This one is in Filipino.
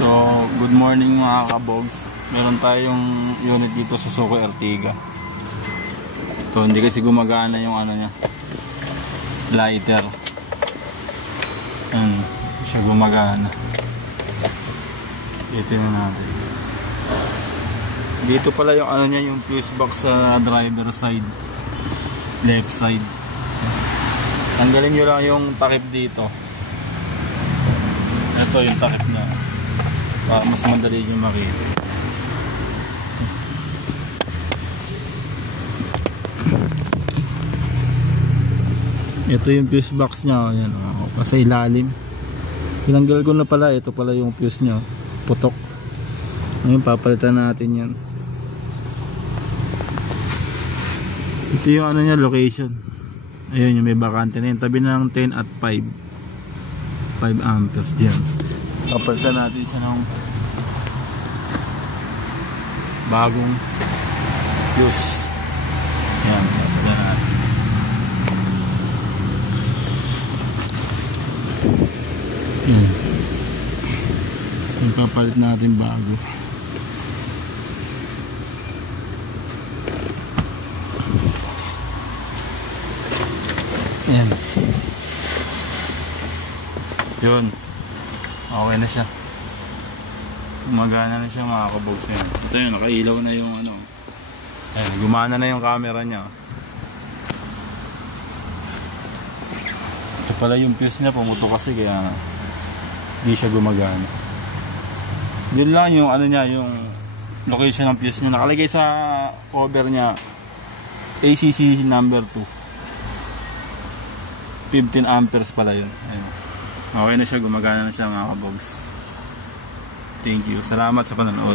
So, good morning mga kabogs. Meron tayong unit dito sa Suzuki Ertiga. So, hindi kasi gumagana yung ano niya, lighter. Yan, siya gumagana. Ito na natin. Dito pala yung ano niya, yung fuse box sa driver side, left side. Tanggalin nyo lang yung takip dito. Ito yung takip na para mas madali nyo makita. Ito yung fuse box nya. Ayan, sa ilalim. Tinanggal ko na pala. Ito pala yung fuse nya, putok. Ngayon papalitan natin yan. Ito yung ano nya, location. Ayun yung may bakante na yun. Tabi na ng 10 at 5 amperes dyan. Papalitan natin siya ng bagong fuse. Yan, papalitan natin. Yung papalit natin bago. Yan. Yun. Okay na siya. Gumagana na siya mga kabogs. Yan. Ito yun, nakailaw na yung ano. Ayan, gumana na yung camera niya. Ito pala yung fuse niya, pumuto kasi kaya hindi siya gumagana. Yun lang yung ano niya, yung location ng fuse niya. Nakalagay sa cover niya, ACC number 2. 15 amperes pala yun. Ayun. Okay na siya, gumagana na siya mga kabogs. Thank you. Salamat sa panonood.